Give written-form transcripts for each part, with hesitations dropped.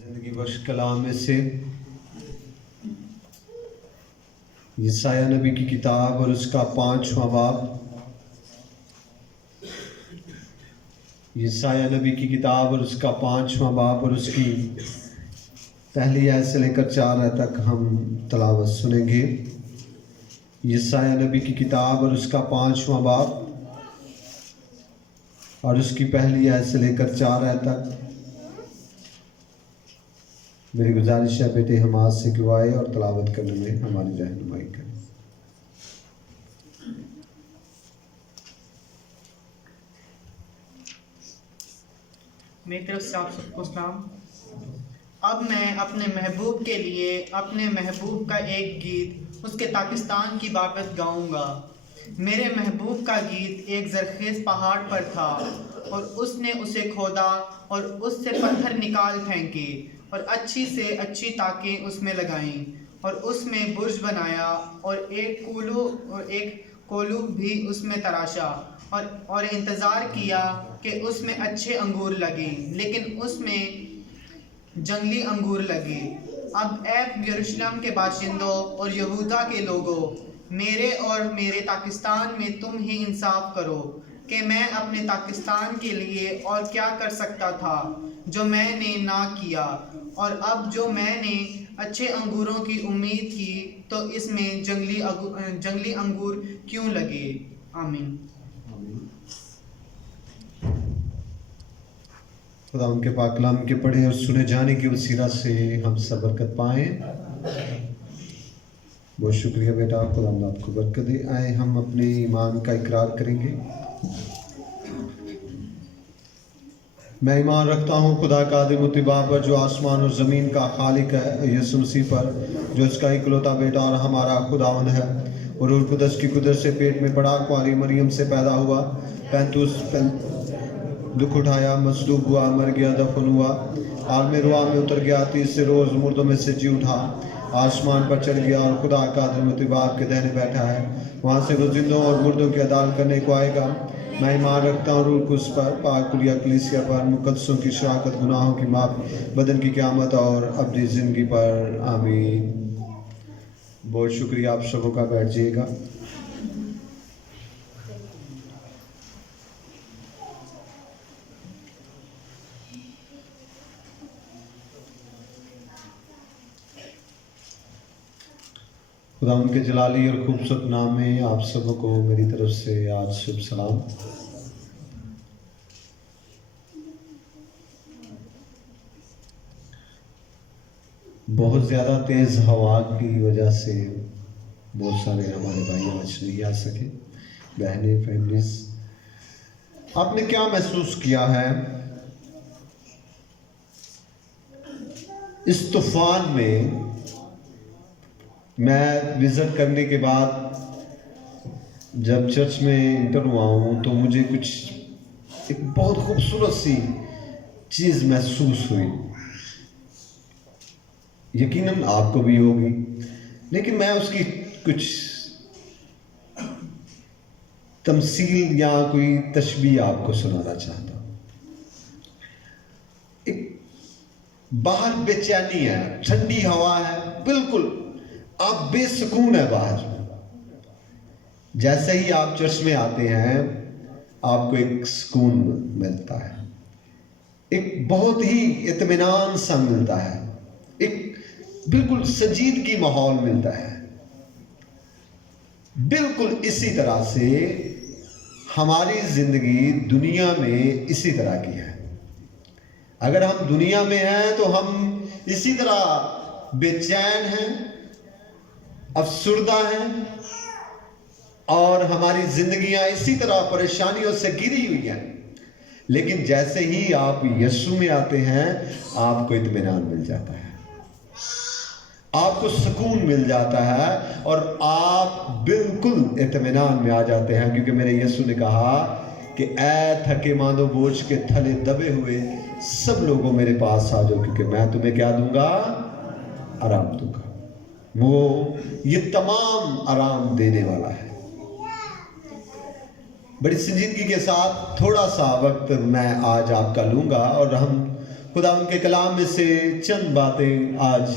زندگی بخش کلام میں سے یسایہ نبی کی کتاب اور اس کا 5واں باب، یسایہ نبی کی کتاب اور اس کا 5واں باب اور اس کی پہلی آیت سے لے کر 4 آیت تک ہم تلاوت سنیں گے۔ یسایہ نبی کی کتاب اور اس کا 5واں باب اور اس کی پہلی آیت سے لے کر 4 آیت تک۔ میری گزارش ہے بیٹے حماس سے گوائے اور تلاوت کرنے میں ہماری رہنمائی کریں۔ میری طرف سے آپ سب کو سلام۔ اب میں اپنے محبوب کے لیے اپنے محبوب کا ایک گیت اس کے پاکستان کی بابت گاؤں گا۔ میرے محبوب کا گیت ایک زرخیز پہاڑ پر تھا اور اس نے اسے کھودا اور اس سے پتھر نکال پھینکے اور اچھی سے اچھی تاکیں اس میں لگائیں اور اس میں برج بنایا اور ایک کولو بھی اس میں تراشا اور انتظار کیا کہ اس میں اچھے انگور لگیں، لیکن اس میں جنگلی انگور لگے۔ اب اے یروشلم کے باشندوں اور یہودا کے لوگوں، میرے اور میرے پاکستان میں تم ہی انصاف کرو کہ میں اپنے پاکستان کے لیے اور کیا کر سکتا تھا جو میں نے نہ کیا، اور اب جو میں نے اچھے انگوروں کی امید کی تو اس میں جنگلی انگور کیوں لگے؟ آمین۔ خدا ان کے پاک کلام کے پڑھے اور سنے جانے کی وسیلہ سے ہم سب برکت پائیں۔ بہت شکریہ بیٹا، خدا آپ کو برکت دے۔ آئے ہم اپنے ایمان کا اقرار کریں گے۔ میں ایمان رکھتا ہوں خدا قادر متبار پر جو آسمان اور زمین کا خالق ہے، یسوع مسیح پر جو اس کا اکلوتا بیٹا اور ہمارا خداوند ہے، اور روح القدس کی قدرت سے پیٹ میں پڑا، کنواری مریم سے پیدا ہوا، دکھ اٹھایا، مصلوب ہوا، مر گیا، دفن ہوا، عالم رواح میں اتر گیا، تیسرے روز مردوں میں سے جی اٹھا، آسمان پر چڑھ گیا اور خدا قادر متبار کے دہنے بیٹھا ہے، وہاں سے وہ زندوں اور مردوں کی عدالت کرنے کو آئے گا۔ میں ایمان رکھتا ہوں روح القدس پر، پاک کلیہ کلیسیا پر، مقدسوں کی شراکت، گناہوں کی معاف، بدن کی قیامت اور ابدی زندگی پر۔ آمین۔ بہت شکریہ، آپ سبوں کا بیٹھ جائیے گا۔ خدا ان کے جلالی اور خوبصورت نام میں آپ سب کو میری طرف سے آج شب سلام۔ بہت زیادہ تیز ہوا کی وجہ سے بہت سارے ہمارے بھائی آج نہیں آ سکے، بہنیں، فیملیز۔ آپ نے کیا محسوس کیا ہے اس طوفان میں؟ میں وزٹ کرنے کے بعد جب چرچ میں انٹر ہوا ہوں تو مجھے ایک بہت خوبصورت سی چیز محسوس ہوئی، یقیناً آپ کو بھی ہوگی، لیکن میں اس کی کچھ تمثیل یا کوئی تشبیہ آپ کو سنانا چاہتا ہوں۔ ایک باہر بے چینی ہے، ٹھنڈی ہوا ہے، بالکل آپ بے سکون ہے باہر۔ جیسے ہی آپ چرچ میں آتے ہیں آپ کو ایک سکون ملتا ہے، ایک بہت ہی اطمینان سا ملتا ہے، ایک بالکل سنجیدگی ماحول ملتا ہے۔ بالکل اسی طرح سے ہماری زندگی دنیا میں اسی طرح کی ہے۔ اگر ہم دنیا میں ہیں تو ہم اسی طرح بے چین ہیں، افسردہ ہیں، اور ہماری زندگیاں اسی طرح پریشانیوں سے گھری ہوئی ہیں۔ لیکن جیسے ہی آپ یسوع میں آتے ہیں آپ کو اطمینان مل جاتا ہے، آپ کو سکون مل جاتا ہے، اور آپ بالکل اطمینان میں آ جاتے ہیں، کیونکہ میرے یسوع نے کہا کہ اے تھکے ماندو بوجھ کے تھلے دبے ہوئے سب لوگوں میرے پاس آ جاؤ، کیونکہ میں تمہیں کیا دوں گا؟ آرام دوں گا۔ وہ یہ تمام آرام دینے والا ہے۔ بڑی سنجیدگی کے ساتھ تھوڑا سا وقت میں آج آپ کا لوں گا اور ہم खुदा उनके कलाम में से चंद बातें आज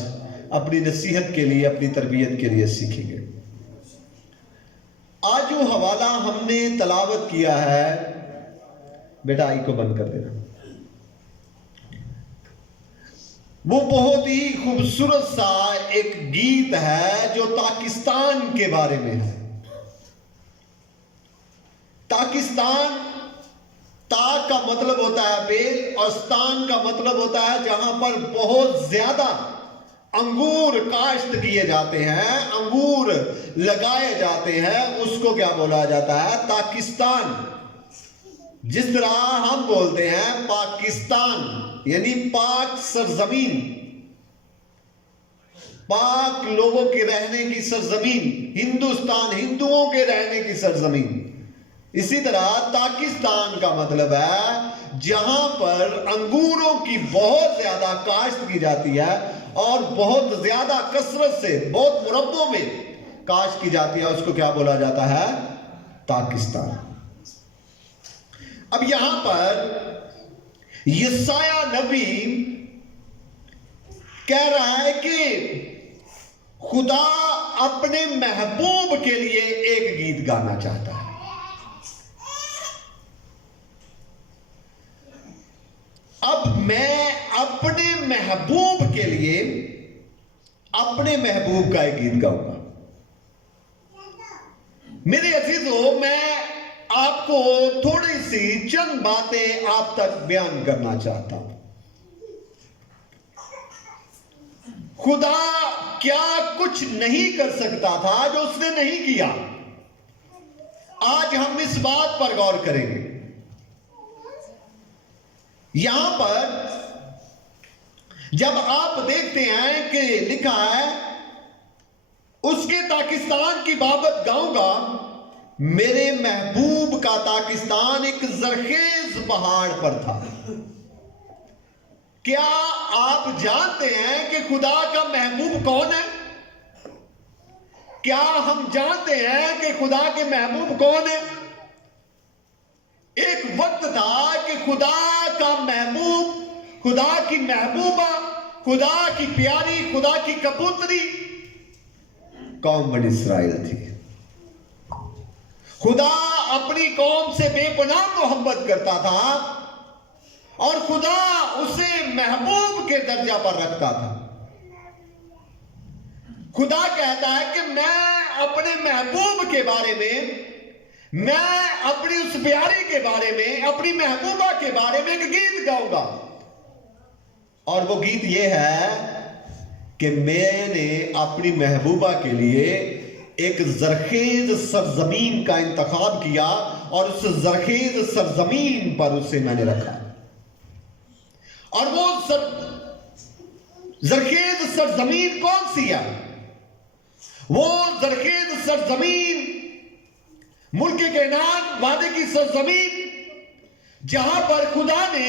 अपनी नसीहत के लिए, अपनी तरबियत के लिए सीखेंगे। आज जो हवाला हमने तलावत किया है, बेटा आई को बंद कर देना, वो बहुत ही खूबसूरत सा एक गीत है जो पाकिस्तान के बारे में है। पाकिस्तान, ता का मतलब होता है बेल और स्तान का मतलब होता है जहां पर बहुत ज्यादा अंगूर काश्त किए जाते हैं, अंगूर लगाए जाते हैं, उसको क्या बोला जाता है? पाकिस्तान। जिस तरह हम बोलते हैं पाकिस्तान यानी पाक सरजमीन, पाक लोगों के रहने की सरजमीन, हिंदुस्तान हिंदुओं के रहने की सरजमीन। इसी तरह पाकिस्तान का मतलब है जहां पर अंगूरों की बहुत ज्यादा काश्त की जाती है और बहुत ज्यादा कसरत से, बहुत मुरब्बों में काश्त की जाती है, उसको क्या बोला जाता है? पाकिस्तान। अब यहां पर यसाया नबी कह रहा है कि खुदा अपने महबूब के लिए एक गीत गाना चाहता है। अब मैं अपने महबूब के लिए, अपने महबूब का एक गीत गाऊंगा। मेरे अजीजों, मैं आपको थोड़ी सी चंद बातें आप तक बयान करना चाहता हूं। खुदा क्या कुछ नहीं कर सकता था जो उसने नहीं किया? आज हम इस बात पर गौर करेंगे। यहां पर जब आप देखते हैं कि लिखा है उसके पाकिस्तान की बाबत गाऊंगा, मेरे महबूब का पाकिस्तान एक जरखेज पहाड़ पर था। क्या आप जानते हैं कि खुदा का महबूब कौन है? क्या हम जानते हैं कि खुदा के महबूब कौन है? एक वक्त था कि खुदा का महबूब, खुदा की महबूबा, खुदा की प्यारी, खुदा की कबूतरी कौम बनी इस्राइल थी। खुदा अपनी कौम से बेपनाह मोहब्बत करता था और खुदा उसे महबूब के दर्जा पर रखता था। खुदा कहता है कि मैं अपने महबूब के बारे में, मैं अपनी उस प्यारी के बारे में, अपनी महबूबा के बारे में एक गीत गाऊंगा। और वो गीत ये है कि मैंने अपनी महबूबा के लिए एक जरखेज सरजमीन का इंतखाब किया और उस जरखेज सरजमीन पर उसे मैंने रखा। और वो जरखेज सरजमीन कौन सी है? वो जरखेज सरजमीन मुल्क कैनान, वादे की सरजमीन, जहां पर खुदा ने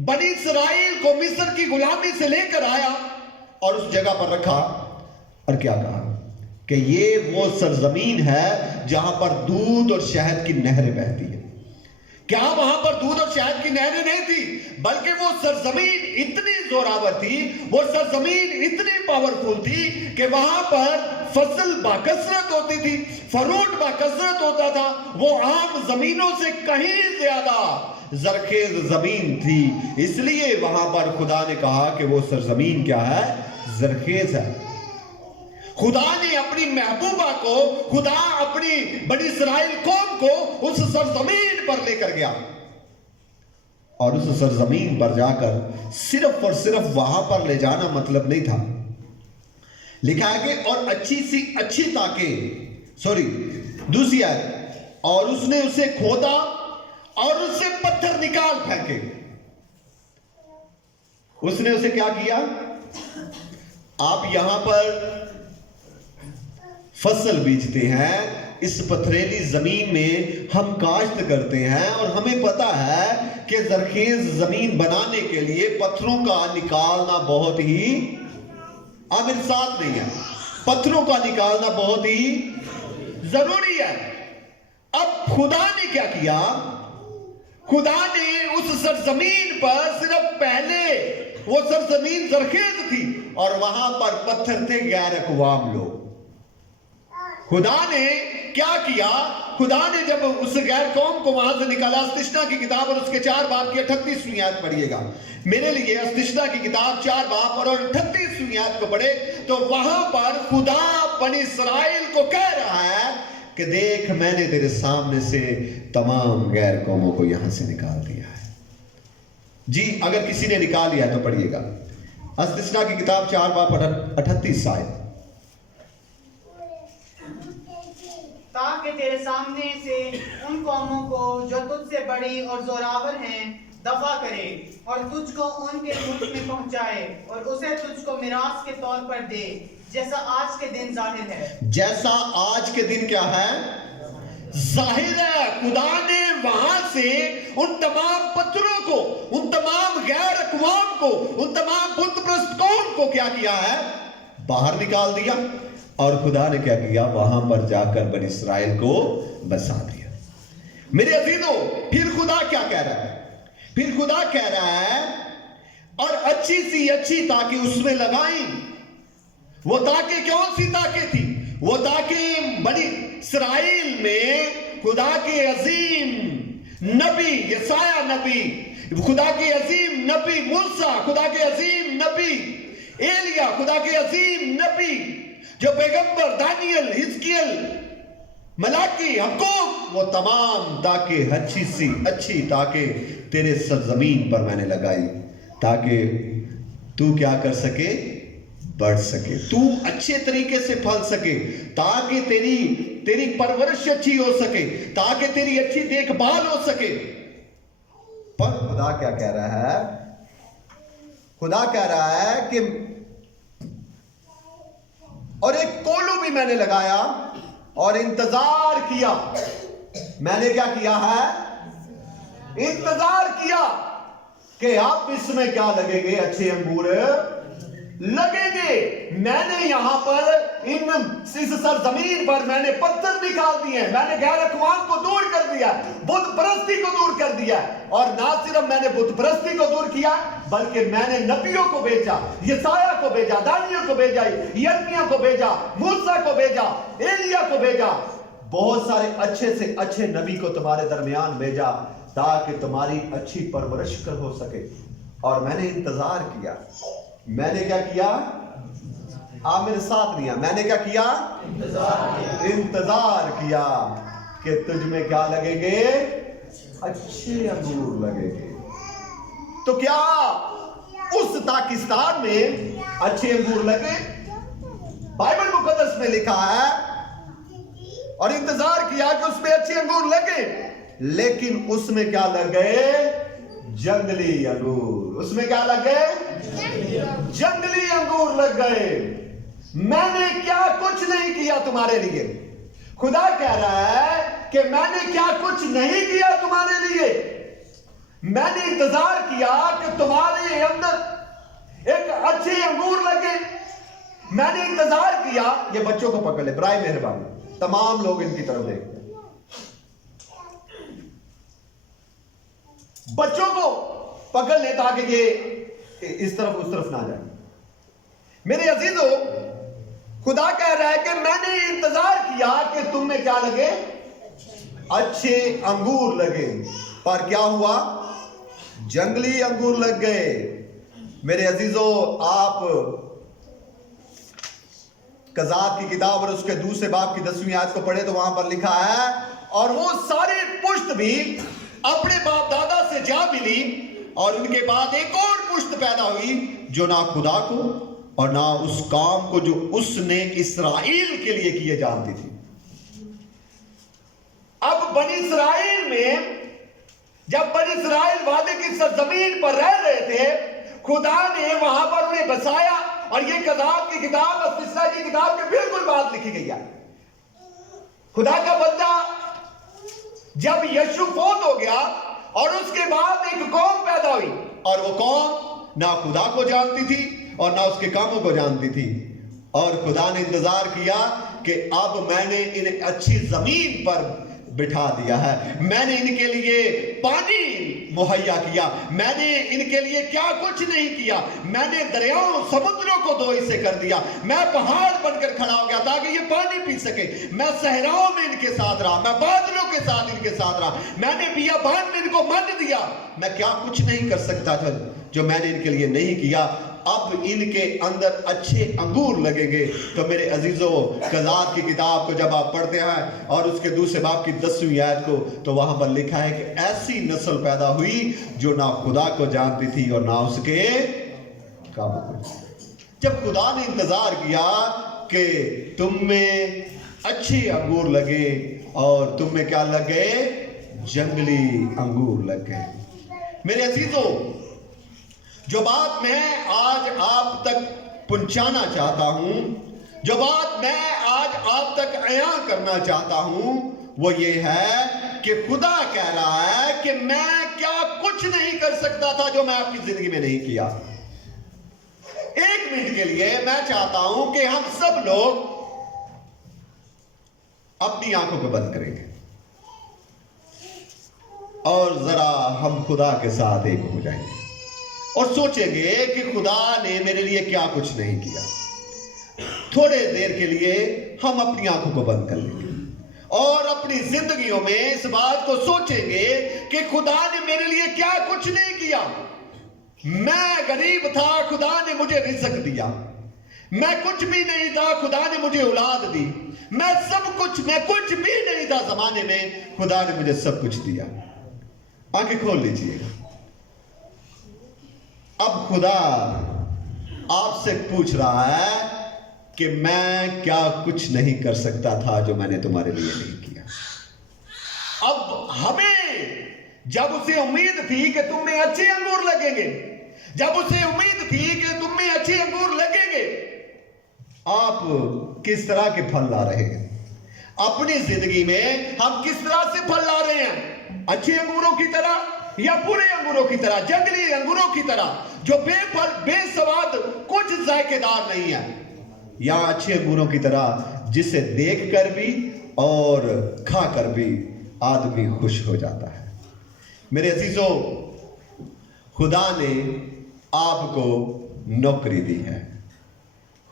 बनी इस्राइल को मिस्र की गुलामी से लेकर आया और उस जगह पर रखा। और क्या कहा कि ये वो सरजमीन है जहां पर दूध और शहद की नहरें बहती है। क्या वहां पर दूध और शहद की नहरें नहीं थी, बल्कि वो सरजमीन इतनी जोरावर थी, वो सरजमीन इतनी पावरफुल थी कि वहां पर फसल बाकसरत होती थी, फरूट बाकसरत होता था। वो आम जमीनों से कहीं ज्यादा जरखेज जमीन थी। इसलिए वहां पर खुदा ने कहा कि वो सरजमीन क्या है? जरखेज है। खुदा ने अपनी महबूबा को, खुदा अपनी बनी इस्राइल कौम को उस सरजमीन पर लेकर गया और उस सरजमीन पर जाकर सिर्फ और सिर्फ वहां पर ले जाना मतलब नहीं था। लिखा है कि और अच्छी ताके, दूसरी आयत, और उसने उसे खोदा और उससे पत्थर निकाल फेंके। उसने उसे क्या किया? आप यहां पर फसल बीजते हैं, इस पथरीली जमीन में हम काश्त करते हैं और हमें पता है कि जरखेज जमीन बनाने के लिए पत्थरों का निकालना बहुत ही, आप मेरे साथ नहीं है, पत्थरों का निकालना बहुत ही जरूरी है। अब खुदा ने क्या किया? खुदा ने उस सरजमीन पर सिर्फ पहले वो सरजमीन जरखेज थी और वहां पर पत्थर थे गैर अक़वाम लोग। खुदा ने क्या किया? खुदा ने जब उस गैर कौम को वहां से निकाला, अस्तिष्णा की किताब और उसके 4 बाब की 38वीं आयत पढ़िएगा मेरे लिए। अस्तिष्णा की किताब 4 बाब और 38वीं आयत को पढ़े तो वहां पर खुदा बनी इस्राएल को कह रहा है कि देख, मैंने तेरे सामने से तमाम गैर कौमों को यहां से निकाल दिया है। जी, अगर किसी ने निकाल लिया है तो पढ़िएगा अस्तिष्णा की किताब 4 बाब 38 आयत। ताकि तेरे सामने से उन कौमों को जो तुझसे बड़ी और जोरावर हैं दफा करे और तुझको उनके मुल्क में पहुंचाए और उसे तुझको मिरास के तौर पर दे, जैसा आज के दिन जाहिर है। जैसा आज के दिन क्या है? जाहिर है। खुदा ने वहां से उन तमाम पत्थरों को, उन तमाम गैर अक़वाम को, उन तमाम बुत परस्त कौम को क्या किया है? बाहर निकाल दिया। और खुदा ने क्या किया? वहां पर जाकर बनी इस्राएल को बसा दिया। मेरे अजीजों, फिर खुदा क्या कह रहा है? फिर खुदा कह रहा है और अच्छी सी अच्छी ताकि उसमें लगाई। वो ताकि कौन सी ताकि थी? वो ताकि बनी इस्राएल में खुदा के अजीम नबी यसाया नबी, खुदा के अजीम नबी मूसा, खुदा के अजीम नबी एलिया, खुदा के अजीम नबी जो पैगंबर दानियल, हिजकियल, मलाकी, याकूब, वो तमाम ताकि अच्छी सी अच्छी ताकि तेरे सरजमीन पर मैंने लगाई ताकि तू क्या कर सके? बढ़ सके, तू अच्छे तरीके से फल सके, ताकि तेरी परवरिश अच्छी हो सके, ताकि तेरी अच्छी देखभाल हो सके। पर खुदा क्या कह रहा है? खुदा कह रहा है कि और एक कोलू भी मैंने लगाया और इंतजार किया। मैंने क्या किया है? इंतजार किया कि आप इसमें क्या लगेंगे? अच्छे अंगूर लगेंगे। मैंने यहां पर इस सरजमीन पर मैंने पत्थर निकाल दिए, मैंने गैर अक़वाम को दूर कर दिया, बुत परस्ती को दूर कर दिया। और ना सिर्फ मैंने बुत परस्ती को दूर किया बल्कि मैंने नबियों को भेजा, यसाया को भेजा, दानियों को भेजा, यिर्मयाह को भेजा, मूसा को भेजा, एलिया को भेजा। बहुत सारे अच्छे से अच्छे नबी को तुम्हारे दरमियान भेजा ताकि तुम्हारी अच्छी परवरिश कर हो सके। और मैंने इंतजार किया। मैंने क्या किया? आप मेरे साथ नहीं है। मैंने क्या किया? इंतजार किया कि तुझ में क्या लगेंगे? अच्छे अंगूर लगेंगे। तो क्या उस पाकिस्तान में अच्छे अंगूर लगे? बाइबल मुकद्दस में लिखा है और इंतजार किया कि उसमें अच्छे अंगूर लगे, लेकिन उसमें क्या लग गए? जंगली अंगूर। उसमें क्या लग गए? जंगली अंगूर लग गए। मैंने क्या कुछ नहीं किया तुम्हारे लिए। खुदा कह रहा है कि मैंने क्या कुछ नहीं किया तुम्हारे लिए। मैंने इंतजार किया कि तुम्हारे अंदर एक अच्छे अंगूर लगे। मैंने इंतजार किया। ये बच्चों को पकड़ ले, बराए मेहरबानी, तमाम लोग इनकी तरफ देखते हैं। बच्चों को पकड़ ले ताकि ये इस तरफ उस तरफ ना जाए। मेरे अजीजों, खुदा कह रहा है कि मैंने इंतजार किया कि तुम में क्या लगे? अच्छे अंगूर लगे। पर क्या हुआ? जंगली अंगूर लग गए। मेरे अजीजों, आप कज़ाब की किताब और उसके दूसरे बाब की 10वीं आयत को पढ़े तो वहां पर लिखा है और वो सारे पुश्त भी अपने बाप दादा से जा मिली और उनके बाद एक और पुश्त पैदा हुई जो ना खुदा को और ना उस काम को जो उसने इस्राएल के लिए किए जानती थी। अब बनी इस्राएल में जब बनी इस्राएल वादे की सरजमीन पर रह रहे थे, खुदा ने वहां पर उन्हें बसाया। और ये कज़ाब की किताब अस्तिष्णा की किताब के बिल्कुल बात लिखी गई है। खुदा का बंदा जब यीशु फौत हो गया और उसके बाद एक कौम पैदा हुई और वो कौम ना खुदा को जानती थी और ना उसके कामों को जानती थी। और खुदा ने इंतजार किया कि अब मैंने इन्हें अच्छी जमीन पर बिठा दिया है। मैंने इनके लिए पानी मुहैया किया, मैंने इनके लिए क्या कुछ नहीं किया। मैंने दरियाओं समुद्रों को दो हिस्से कर दिया। मैं पहाड़ बनकर खड़ा हो गया ताकि ये पानी पी सके। मैं सहराओं में इनके साथ रहा, मैं बादलों के साथ इनके साथ रहा। मैंने बियाबान में इनको मन दिया। मैं क्या कुछ नहीं कर सकता था जो मैंने इनके लिए नहीं किया। अब इनके अंदर अच्छे अंगूर लगेंगे। तो मेरे अजीजों, कज़ात की किताब को जब आप पढ़ते हैं और उसके दूसरे बाब की 10वीं आयत को, तो वहां पर लिखा है कि ऐसी नस्ल पैदा हुई जो ना खुदा को जानती थी और ना उसके काबू को। जब खुदा ने इंतजार किया कि तुम में अच्छे अंगूर लगे और तुम में क्या लग गए, जंगली अंगूर लग गए। मेरे अजीजों, जो बात मैं आज आप तक पहुंचाना चाहता हूं, जो बात मैं आज आप तक अयां करना चाहता हूं, वो ये है कि खुदा कह रहा है कि मैं क्या कुछ नहीं कर सकता था जो मैं आपकी जिंदगी में नहीं किया। एक मिनट के लिए मैं चाहता हूं कि हम सब लोग अपनी आंखों को बंद करेंगे और जरा हम खुदा के साथ एक हो जाएंगे और सोचेंगे कि खुदा ने मेरे लिए क्या कुछ नहीं किया। थोड़े देर के लिए हम अपनी आंखों को बंद कर लेंगे और अपनी जिंदगियों में इस बात को सोचेंगे कि खुदा ने मेरे लिए क्या कुछ नहीं किया। मैं गरीब था, खुदा ने मुझे रिज़्क दिया। मैं कुछ भी नहीं था, खुदा ने मुझे औलाद दी। मैं कुछ भी नहीं था जमाने में, खुदा ने मुझे सब कुछ दिया। आंखें खोल लीजिएगा। अब खुदा आपसे पूछ रहा है कि मैं क्या कुछ नहीं कर सकता था जो मैंने तुम्हारे लिए नहीं किया। अब हमें, जब उसे उम्मीद थी कि तुम में अच्छे अंगूर लगेंगे, जब उसे उम्मीद थी कि तुम में अच्छे अंगूर लगेंगे, आप किस तरह के फल ला रहे हैं अपनी जिंदगी में? हम किस तरह से फल ला रहे हैं? अच्छे अंगूरों की तरह या बुरे अंगूरों की तरह, जंगली अंगूरों की तरह जो बेफल बेस्वाद, कुछ जायकेदार नहीं है, या अच्छे अंगूरों की तरह जिसे देखकर भी और खाकर भी आदमी खुश हो जाता है? मेरे अजीजों, खुदा ने आपको नौकरी दी है।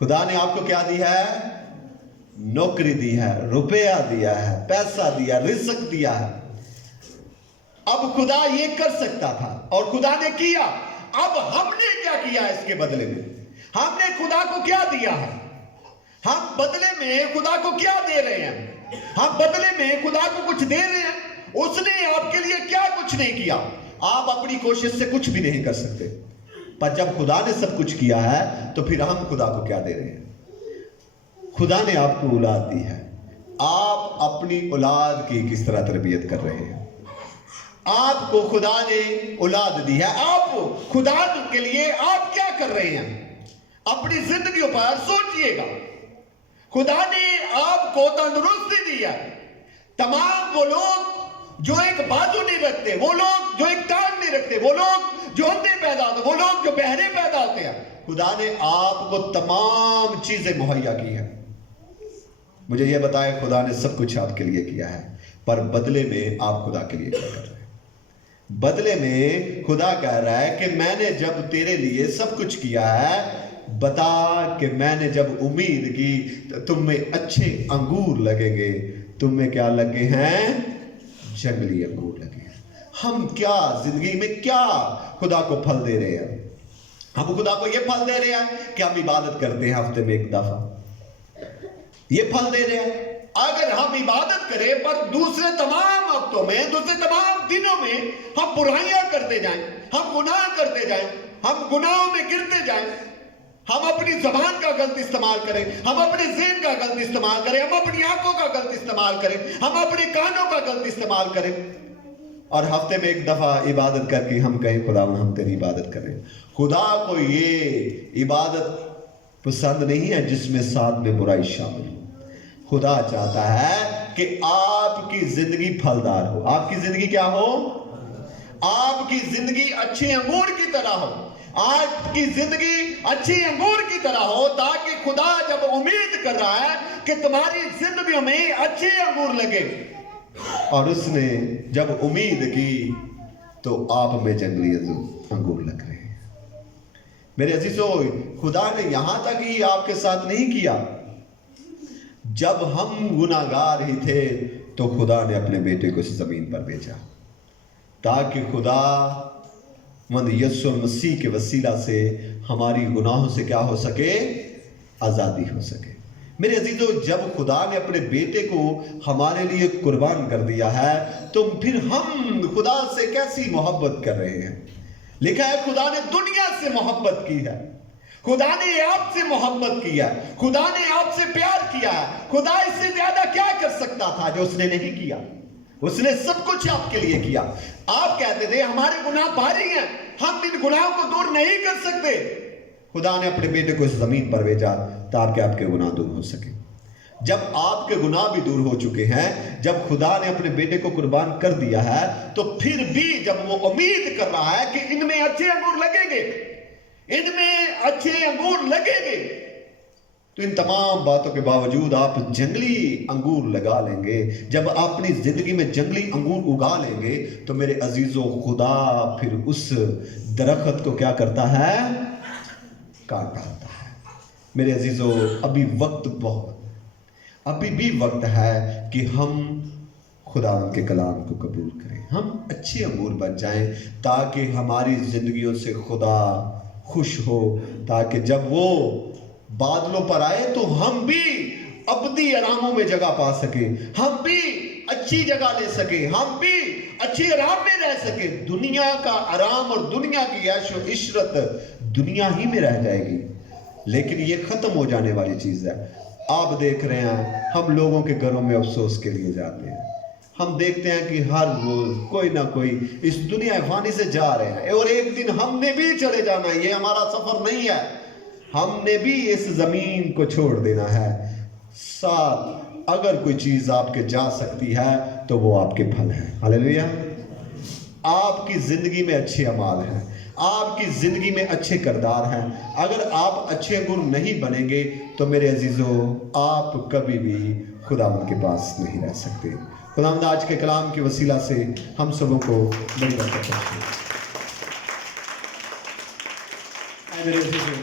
खुदा ने आपको क्या दी है? नौकरी दी है, रुपया दिया है, पैसा दिया, रिज़्क दिया है। अब खुदा ये कर सकता था और खुदा ने किया। अब हमने क्या किया इसके बदले में? हमने खुदा को क्या दिया है? हम बदले में खुदा को क्या दे रहे हैं? हम बदले में खुदा को कुछ दे रहे हैं। उसने आपके लिए क्या कुछ नहीं किया। आप अपनी कोशिश से कुछ भी नहीं कर सकते, पर जब खुदा ने सब कुछ किया है तो फिर हम खुदा को क्या दे रहे हैं? खुदा ने आपको औलाद दी है, आप अपनी औलाद की किस तरह तरबियत कर रहे हैं? आपको खुदा ने औलाद दी है, आप खुदा के लिए आप क्या कर रहे हैं? अपनी जिंदगियों पर सोचिएगा। खुदा ने आपको तंदुरुस्ती दी है। तमाम वो लोग जो एक बाजू नहीं रखते, वो लोग जो एक टांग नहीं रखते, वो लोग जो अंधे पैदा होते, वो लोग जो बहरे पैदा होते हैं, खुदा ने आपको तमाम चीजें मुहैया की है। मुझे यह बताएं, खुदा ने सब कुछ आपके लिए किया है, पर बदले में आप खुदा के लिए क्या कर रहे हैं? बदले में खुदा कह रहा है कि मैंने जब तेरे लिए सब कुछ किया है, बता कि मैंने जब उम्मीद की तो तुम में अच्छे अंगूर लगेंगे, तुम में क्या लगे हैं? जंगली अंगूर लगे हैं। हम क्या जिंदगी में क्या खुदा को फल दे रहे हैं? हम खुदा को ये फल दे रहे हैं कि हम इबादत करते हैं हफ्ते में एक दफा, ये फल दे रहे हैं। अगर हम इबादत करें पर दूसरे तमाम वक्तों में, दूसरे तमाम दिनों में हम बुराइयां करते जाएं, हम गुनाह करते जाएं, हम गुनाहों में गिरते जाएं, हम अपनी जबान का गलत इस्तेमाल करें, हम अपने ज़हन का गलत इस्तेमाल करें, हम अपनी आंखों का गलत इस्तेमाल करें, हम अपने कानों का गलत इस्तेमाल करें, और हफ्ते में एक दफा इबादत करके हम कहें खुदा हम तेरी इबादत करें। खुदा को ये इबादत पसंद नहीं है जिसमें साथ में बुराई शामिल हो। खुदा चाहता है कि आपकी जिंदगी फलदार हो। आपकी जिंदगी क्या हो? आपकी जिंदगी अच्छे अंगूर की तरह हो। आपकी जिंदगी अच्छी अंगूर की तरह हो, ताकि खुदा जब उम्मीद कर रहा है कि तुम्हारी जिंदगी में अच्छे अंगूर लगे, और उसने जब उम्मीद की तो आप में जंगली अंगूर लग रहे हैं। मेरे अजीजों, खुदा ने यहां तक ही आपके साथ नहीं किया। जब हम गुनाहगार ही थे तो खुदा ने अपने बेटे को इस जमीन पर भेजा ताकि खुदा मंद यीशु मसीह के वसीला से हमारी गुनाहों से क्या हो सके, आज़ादी हो सके। मेरे अजीजों, जब खुदा ने अपने बेटे को हमारे लिए कुर्बान कर दिया है तो फिर हम खुदा से कैसी मोहब्बत कर रहे हैं। लिखा है खुदा ने दुनिया से मोहब्बत की है, खुदा ने आपसे मोहब्बत किया, खुदा ने आपसे प्यार किया। खुदा इससे ज्यादा क्या कर सकता था जो उसने नहीं किया। उसने सब कुछ आपके लिए किया। आप कहते थे हमारे गुनाह भारी हैं, हम इन गुनाहों को दूर नहीं कर सकते। खुदा ने अपने बेटे को इस जमीन पर भेजा ताकि आपके गुनाह दूर हो सके। जब आपके गुनाह भी दूर हो चुके हैं, जब खुदा ने अपने बेटे को कुर्बान कर दिया है, तो फिर भी जब वो उम्मीद कर रहा है कि इनमें अच्छे अंगूर लगेंगे, इनमें अच्छे अंगूर लगेंगे, तो इन तमाम बातों के बावजूद आप जंगली अंगूर लगा लेंगे। जब आप अपनी जिंदगी में जंगली अंगूर उगा लेंगे तो मेरे अजीजों, खुदा फिर उस दरख्त को क्या करता है, काट डालता है। मेरे अजीजों, अभी भी वक्त है कि हम खुदा के कलाम को कबूल करें, हम अच्छे अंगूर बन जाएं ताकि हमारी जिंदगियों से खुदा खुश हो, ताकि जब वो बादलों पर आए तो हम भी अबदी आरामों में जगह पा सके, हम भी अच्छी जगह ले सके, हम भी अच्छी आराम में रह सके। दुनिया का आराम और दुनिया की ऐशो इशरत दुनिया ही में रह जाएगी, लेकिन ये खत्म हो जाने वाली चीज है। आप देख रहे हैं हम लोगों के घरों में अफसोस के लिए जाते हैं। हम देखते हैं कि हर रोज कोई ना कोई इस दुनिया फानी से जा रहे हैं और एक दिन हमने भी चले जाना है। ये हमारा सफर नहीं है, हमने भी इस जमीन को छोड़ देना है। साथ अगर कोई चीज आपके जा सकती है तो वो आपके फल है। हालेलुया। आपकी जिंदगी में अच्छे अमाल हैं, आपकी जिंदगी में अच्छे किरदार हैं। अगर आप अच्छे अंगूर नहीं बनेंगे तो मेरे अजीजों, आप कभी भी खुदावंद के पास नहीं रह सकते। खुदावंद आज के कलाम के वसीला से हम सबों को बड़ी बरकत बख्शे। मेरे अजीजों,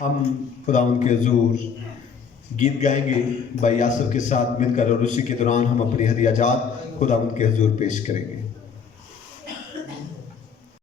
हम खुदावंद के हुजूर गीत गाएंगे भाई यासर के साथ मिलकर, और उसी के दौरान हम अपनी हदिया जात खुदावंद के हुजूर पेश करेंगे।